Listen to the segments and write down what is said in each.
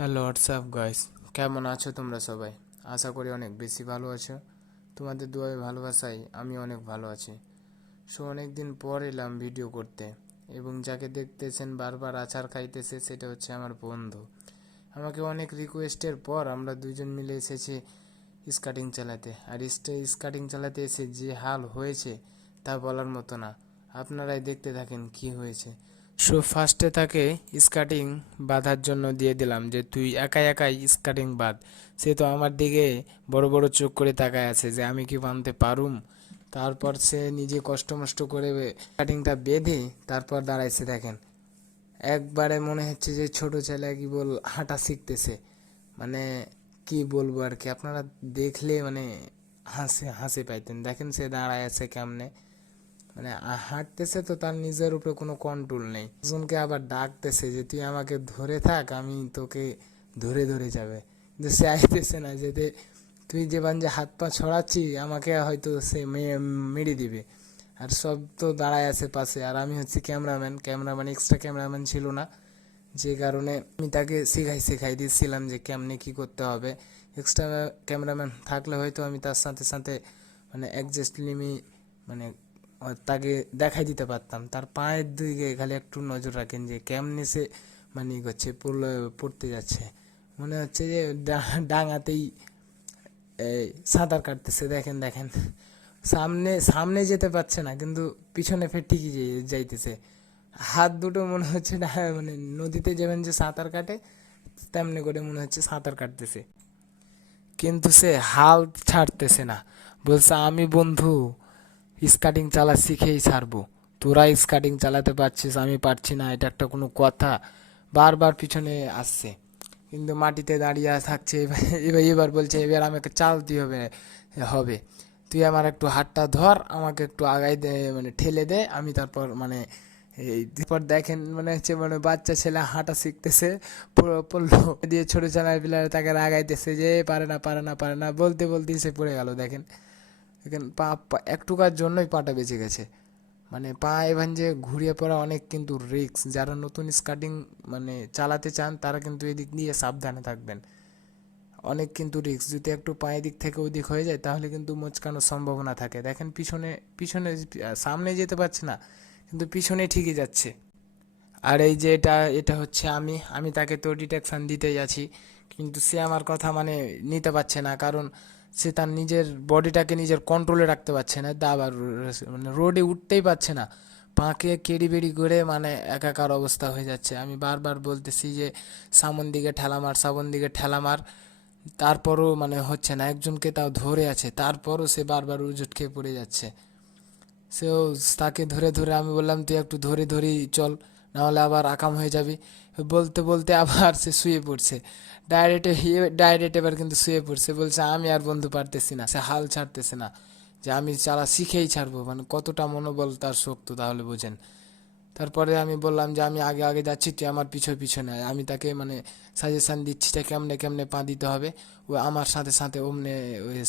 Hello WhatsApp guys, কেমন আছো তোমরা সবাই? আশা করি অনেক বেশি ভালো আছো। তোমাদের দোয়ায় ভালোবাসায় আমি অনেক ভালো আছি। অনেক দিন পর এলাম ভিডিও করতে, এবং যাকে দেখতেছেন বারবার আচার খাইতেছে সেটা হচ্ছে আমার বন্ধু। আমাকে অনেক রিকোয়েস্টের পর আমরা দুজন মিলে এসেছি স্কাটিং চালাতে, আর স্কাটিং চালাতে এসে যে হাল হয়েছে তা বলার মতো না। আপনারাই দেখতে থাকেন কি হয়েছে। ফার্স্টে তাকে স্কার্টিং বাঁধার জন্য দিয়ে দিলাম যে তুই একাই একাই স্কার্টিং বাঁধ। সে তো আমার দিকে বড় বড় চোখ করে তাকায় আছে যে আমি কি বাঁধতে পারুম। তারপর সে নিজে কষ্ট মষ্ট করে স্কার্টিংটা বেঁধে তারপর দাঁড়াইছে দেখেন। একবারে মনে হচ্ছে যে ছোট ছেলে কি বল হাঁটা শিখতেছে। মানে কি বলবো আর কি, আপনারা দেখলে মানে হাসি হাসি পাইতেন। দেখেন সে দাঁড়ায় আছে কেমনে, মানে হাঁটতেছে তো তার নিজের উপরে কোনো কন্ট্রোল নেই। একজনকে আবার ডাকতেছে যে তুই আমাকে ধরে থাক, আমি তোকে ধরে ধরে যাবে, কিন্তু সে আইতেছে না। যেতে তুই যে বান যে হাত পা ছড়াচ্ছি আমাকে হয়তো সে মেরে দিবে। আর সব তো দাঁড়ায় আছে পাশে, আর আমি হচ্ছি ক্যামেরাম্যান এক্সট্রা ক্যামেরাম্যান ছিল না, যে কারণে আমি তাকে শেখাই দিচ্ছিলাম যে কেমনে কি করতে হবে। এক্সট্রা ক্যামেরাম্যান থাকলে হয়তো আমি তার সাথে সাথে মানে অ্যাডজাস্টলি মানে তাকে দেখাই দিতে পারতাম। তার পায়ের দিকে খালি একটু নজর রাখেন যে কেমনে সে মানে করছে, পড়তে যাচ্ছে। মনে হচ্ছে যে ডাঙাতেই সাঁতার কাটতেছে। দেখেন দেখেন, সামনে সামনে যেতে পারছে না, কিন্তু পিছনে ফের ঠিকই যাইতেছে। হাত দুটো মনে হচ্ছে না মানে নদীতে যাবেন যে সাঁতার কাটে তেমনি করে মনে হচ্ছে সাঁতার কাটতেছে, কিন্তু সে হাল ছাড়তেছে না। বলছে আমি বন্ধু স্কাটিং চালা শিখেই ছাড়বো, তোরা স্কাটিং চালাতে পারছিস আমি পারছি না, এটা একটা কোনো কথা? বারবার পিছনে আসছে, কিন্তু মাটিতে দাঁড়িয়ে থাকছে। এবার বলছে এবার আমাকে চালতে হবে হবে তুই আমার একটু হাতটা ধর, আমাকে একটু আগাই দে, মানে ঠেলে দে, আমি তারপর মানে এই তারপর দেখেন মনে হচ্ছে মানে বাচ্চা ছেলে হাঁটা শিখতেছে, পড়লো দিয়ে ছোট ছেলে পিলার তাকে রাগাইতেছে যে পারে না বলতে বলতেই সে পড়ে গেল। দেখেন দেখেন একটুকার জন্যই পাটা বেঁচে গেছে। মানে পা এভান যে ঘুরিয়ে পড়া অনেক কিন্তু রিস্ক। যারা নতুন স্কার্টিং মানে চালাতে চান তারা কিন্তু এদিক দিয়ে সাবধানে থাকবেন। অনেক কিন্তু রিস্ক, যদি একটু পায়ে দিক থেকে ওদিক হয়ে যায় তাহলে কিন্তু মোচকানোর সম্ভাবনা থাকে। দেখেন পিছনে পিছনে সামনে যেতে পারছে না, কিন্তু পিছনে ঠিকই যাচ্ছে। আর এই যে এটা এটা হচ্ছে আমি তাকে তো ডিটেকশন দিতেই আছি, কিন্তু সে আমার কথা মানে নিতে পারছে না, কারণ সে তার নিজের বডিটাকে নিজের কন্ট্রোলে রাখতে পারছে না। আবার মানে রোডে উঠতেই পারছে না, পাকে কেড়ি বেড়ি করে মানে একাকার অবস্থা হয়ে যাচ্ছে। আমি বারবার বলতেছি যে সামন দিকে ঠেলা মার, সামন দিকে ঠেলা মার, তারপরও মানে হচ্ছে না। একজনকে তাও ধরে আছে, তারপরও সে বারবার উজুট খেয়ে পড়ে যাচ্ছে। সেও তাকে ধরে ধরে আমি বললাম তুই একটু ধরে ধরেই চল, নাহলে আবার আকাম হয়ে যাবি। বলতে বলতে আবার সে শুয়ে পড়ছে। ডাইরেক্ট ডাইরেক্ট এবার কিন্তু শুয়ে পড়ছে, বলছে আমি আর বন্ধু পারতেছি না। সে হাল ছাড়তেছে না যে আমি চালা শিখেই ছাড়বো। মানে কতটা মনোবল তার শক্ত তাহলে বোঝেন। তারপরে আমি বললাম যে আমি আগে আগে যাচ্ছি, তুই আমার পিছনে আয়। আমি তাকে মানে সাজেশান দিচ্ছি যে কেমনে কেমনে পা দিতে হবে। ও আমার সাথে সাথে অমনে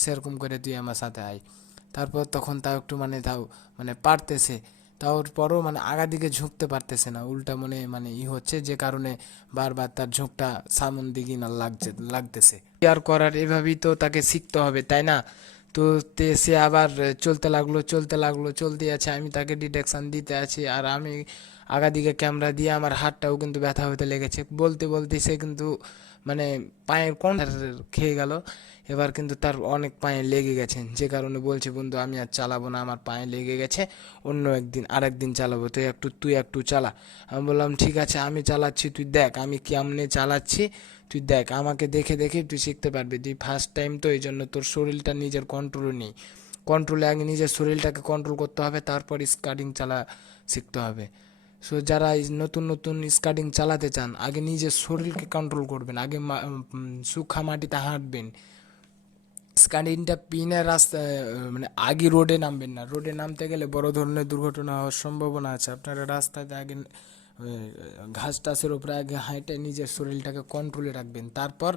সেরকম করে তুই আমার সাথে আয়। তারপর তখন তাও একটু মানে তাও মানে পারতেছে, তারপরও মানে আগা দিকে ঝুঁকতে পারতেছে না, উল্টা মনে মানে হচ্ছে, যে কারণে বারবার তার ঝোঁকটা সামন দিকে না লাগতেছে। কি আর করার, এভাবেই তো তাকে শিখতে হবে তাই না? তো সে আবার চলতে আছে, আমি তাকে ডিটেকশন দিতে আছি, আর আমি আগা দিকে ক্যামেরা দিয়ে আমার হাতটাও কিন্তু ব্যথা হতে লেগেছে। বলতে বলতে সে কিন্তু মানে পায়ের কোন খেয়ে গেল। এবার কিন্তু তার অনেক পায়ে লেগে গেছে, যে কারণে বলছে বন্ধু আমি আর চালাবো না, আমার পায়ে লেগে গেছে, অন্য একদিন আরেকদিন চালাবো, তুই একটু চালা। আমি বললাম ঠিক আছে আমি চালাচ্ছি, তুই দেখ আমি কেমনে চালাচ্ছি, তুই দেখ আমাকে দেখে দেখে তুই শিখতে পারবি। তুই ফার্স্ট টাইম তো, এই জন্য তোর শরীরটা নিজের কন্ট্রোলে নেই। কন্ট্রোলে আগে নিজের শরীরটাকে কন্ট্রোল করতে হবে, তারপর স্কাটিং চালা শিখতে হবে। যারা নতুন নতুন স্কাটিং চালাতে চান আগে নিজের শরীরকে কন্ট্রোল করবেন, আগে সুখা মাটিতে হাঁটবেন। স্কাটিংটা পিনের রাস্তায় মানে আগে রোডে নামবেন না। রোডে নামতে গেলে বড় ধরনের দুর্ঘটনা হওয়ার সম্ভাবনা আছে। আপনারা রাস্তাতে আগে ঘাস টাসের উপরে আগে হাঁটে নিজের শরীরটাকে কন্ট্রোলে রাখবেন, তারপর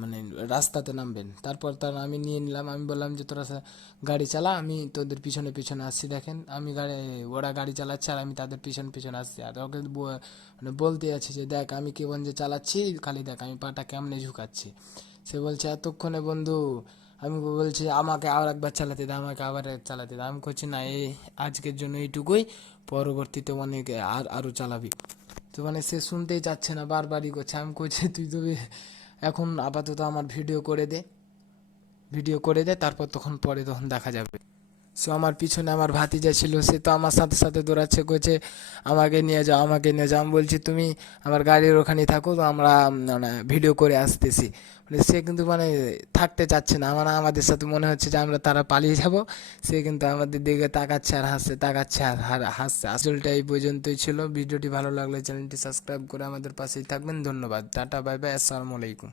মানে রাস্তাতে নামবেন। তারপর তার আমি নিয়ে নিলাম, আমি বললাম যে তোরা গাড়ি চালা, আমি তোদের পিছনে পিছনে আসছি। দেখেন আমি ওরা গাড়ি চালাচ্ছে আর আমি তাদের পিছনে পিছনে আসছি, আর ওকে মানে বলতে আছে যে দেখ আমি কেমন যে চালাচ্ছি, খালি দেখ আমি পাটা কেমনে ঝুঁকাচ্ছি। সে বলছে এতক্ষণে বন্ধু, আমি বলছি আমাকে আর একবার চালাতে দাও, আমাকে আবার চালাতে দাও। আমি করছি না, এই আজকের জন্য এইটুকুই, পরবর্তীতে অনেক আরও চালাবি। তো মানে সে শুনতেই চাচ্ছে না, বারবারই করছে। আমি করছি তুই তো এখন আপাতত আমার ভিডিও করে দে, তারপর তখন দেখা যাবে। সো আমার পিছনে আমার ভাতিজা ছিল, সে তো আমার সাথে সাথে দৌড়াচ্ছে, করছে আমাকে নিয়ে যাও, আমাকে নিয়ে যাও। আমি বলছি তুমি আমার গাড়ির ওখানে থাকো, তো আমরা মানে ভিডিও করে আসতেছি। মানে সে কিন্তু মানে থাকতে চাচ্ছে না, মানে আমাদের সাথে মনে হচ্ছে যে আমরা তারা পালিয়ে যাব। সে কিন্তু আমাদের দিকে তাকাচ্ছে আর হাসছে, তাকাচ্ছে আর হাসছে। আসলটা এই পর্যন্তই ছিল। ভিডিওটি ভালো লাগলে চ্যানেলটি সাবস্ক্রাইব করে আমাদের পাশেই থাকবেন। ধন্যবাদ, টাটা, বাই বাই, আসসালামু আলাইকুম।